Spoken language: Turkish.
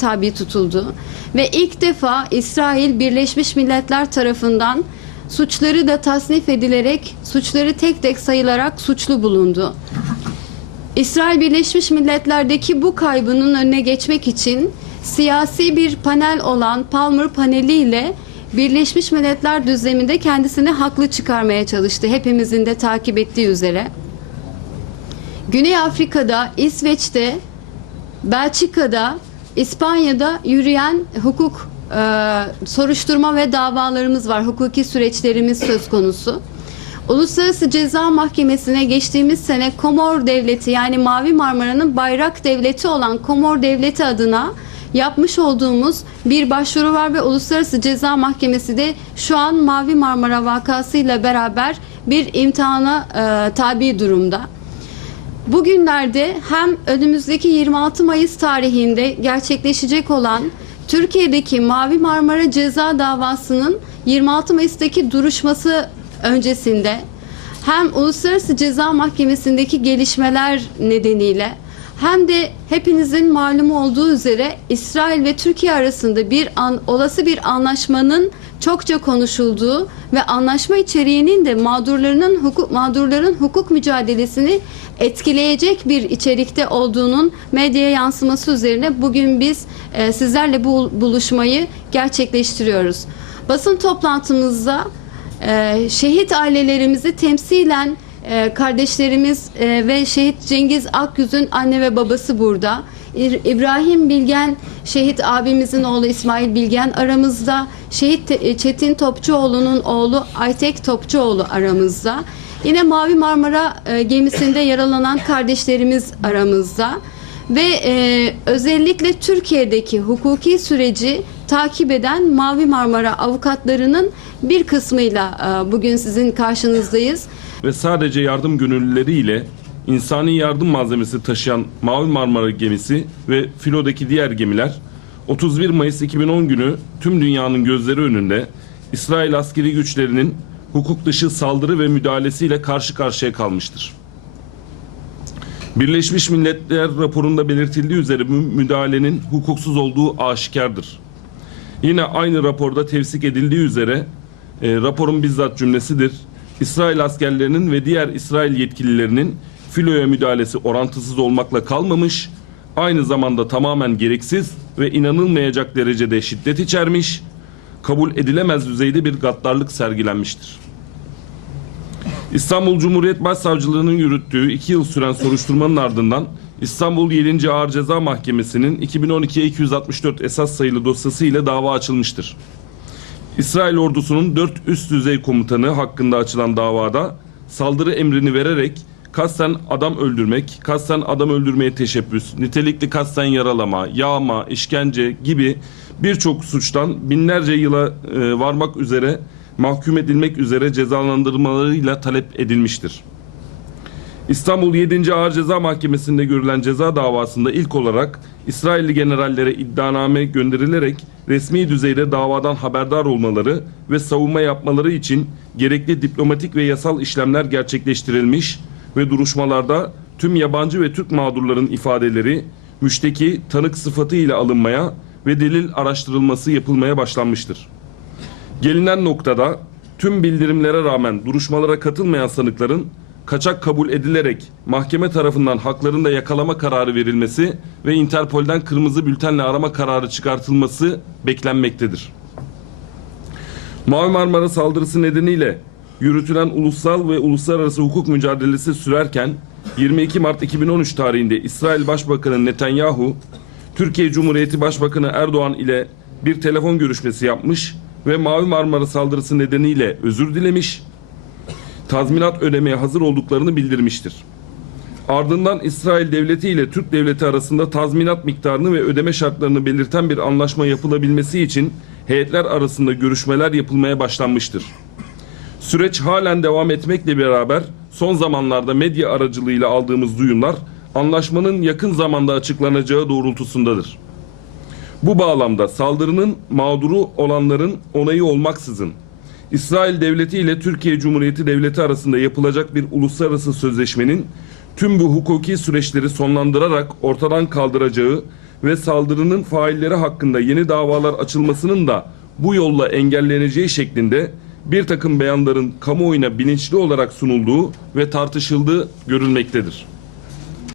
tabi tutuldu ve ilk defa İsrail Birleşmiş Milletler tarafından suçları da tasnif edilerek suçları tek tek sayılarak suçlu bulundu. İsrail Birleşmiş Milletler'deki bu kaybının önüne geçmek için siyasi bir panel olan Palmer paneli ile Birleşmiş Milletler düzleminde kendisini haklı çıkarmaya çalıştı. Hepimizin de takip ettiği üzere. Güney Afrika'da, İsveç'te, Belçika'da, İspanya'da yürüyen hukuk e, soruşturma ve davalarımız var. Hukuki süreçlerimiz söz konusu. Uluslararası Ceza Mahkemesi'ne geçtiğimiz sene Komor Devleti yani Mavi Marmara'nın bayrak devleti olan Komor Devleti adına yapmış olduğumuz bir başvuru var ve Uluslararası Ceza Mahkemesi de şu an Mavi Marmara vakasıyla beraber bir imtihana e, tabi durumda. Bugünlerde hem önümüzdeki 26 Mayıs tarihinde gerçekleşecek olan Türkiye'deki Mavi Marmara ceza davasının 26 Mayıs'taki duruşması öncesinde hem Uluslararası Ceza Mahkemesi'ndeki gelişmeler nedeniyle hem de hepinizin malumu olduğu üzere İsrail ve Türkiye arasında bir an, olası bir anlaşmanın çokça konuşulduğu ve anlaşma içeriğinin de mağdurlarının hukuk mağdurların hukuk mücadelesini etkileyecek bir içerikte olduğunun medyaya yansıması üzerine bugün biz e, sizlerle bu buluşmayı gerçekleştiriyoruz. Basın toplantımızda e, şehit ailelerimizi temsilen e, kardeşlerimiz e, ve şehit Cengiz Akyüz'ün anne ve babası burada. İbrahim Bilgen, şehit abimizin oğlu İsmail Bilgen aramızda. Şehit e, Çetin Topçuoğlu'nun oğlu Aytek Topçuoğlu aramızda. Yine Mavi Marmara e, gemisinde yaralanan kardeşlerimiz aramızda. Ve e, özellikle Türkiye'deki hukuki süreci takip eden Mavi Marmara avukatlarının bir kısmıyla e, bugün sizin karşınızdayız. ve sadece yardım gönüllüleriyle insani yardım malzemesi taşıyan Mavi Marmara gemisi ve filodaki diğer gemiler 31 Mayıs 2010 günü tüm dünyanın gözleri önünde İsrail askeri güçlerinin hukuk dışı saldırı ve müdahalesiyle karşı karşıya kalmıştır. Birleşmiş Milletler raporunda belirtildiği üzere müdahalenin hukuksuz olduğu aşikardır. Yine aynı raporda tevsik edildiği üzere e, raporun bizzat cümlesidir. İsrail askerlerinin ve diğer İsrail yetkililerinin filoya müdahalesi orantısız olmakla kalmamış, aynı zamanda tamamen gereksiz ve inanılmayacak derecede şiddet içermiş, kabul edilemez düzeyde bir gaddarlık sergilenmiştir. İstanbul Cumhuriyet Başsavcılığı'nın yürüttüğü 2 yıl süren soruşturmanın ardından İstanbul 7. Ağır Ceza Mahkemesi'nin 2012'ye 264 esas sayılı dosyası ile dava açılmıştır. İsrail ordusunun 4 üst düzey komutanı hakkında açılan davada saldırı emrini vererek kasten adam öldürmek, kasten adam öldürmeye teşebbüs, nitelikli kasten yaralama, yağma, işkence gibi birçok suçtan binlerce yıla e, varmak üzere mahkum edilmek üzere cezalandırmalarıyla talep edilmiştir. İstanbul 7. Ağır Ceza Mahkemesi'nde görülen ceza davasında ilk olarak İsrailli generallere iddianame gönderilerek resmi düzeyde davadan haberdar olmaları ve savunma yapmaları için gerekli diplomatik ve yasal işlemler gerçekleştirilmiş ve duruşmalarda tüm yabancı ve Türk mağdurların ifadeleri müşteki tanık sıfatı ile alınmaya ve delil araştırılması yapılmaya başlanmıştır. Gelinen noktada tüm bildirimlere rağmen duruşmalara katılmayan sanıkların kaçak kabul edilerek mahkeme tarafından haklarında yakalama kararı verilmesi ve Interpol'den kırmızı bültenle arama kararı çıkartılması beklenmektedir. Mavi Marmara saldırısı nedeniyle yürütülen ulusal ve uluslararası hukuk mücadelesi sürerken 22 Mart 2013 tarihinde İsrail Başbakanı Netanyahu Türkiye Cumhuriyeti Başbakanı Erdoğan ile bir telefon görüşmesi yapmış ve Mavi Marmara saldırısı nedeniyle özür dilemiş, tazminat ödemeye hazır olduklarını bildirmiştir. Ardından İsrail devleti ile Türk devleti arasında tazminat miktarını ve ödeme şartlarını belirten bir anlaşma yapılabilmesi için heyetler arasında görüşmeler yapılmaya başlanmıştır. Süreç halen devam etmekle beraber son zamanlarda medya aracılığıyla aldığımız duyumlar anlaşmanın yakın zamanda açıklanacağı doğrultusundadır. Bu bağlamda saldırının mağduru olanların onayı olmaksızın İsrail Devleti ile Türkiye Cumhuriyeti Devleti arasında yapılacak bir uluslararası sözleşmenin tüm bu hukuki süreçleri sonlandırarak ortadan kaldıracağı ve saldırının failleri hakkında yeni davalar açılmasının da bu yolla engelleneceği şeklinde bir takım beyanların kamuoyuna bilinçli olarak sunulduğu ve tartışıldığı görülmektedir.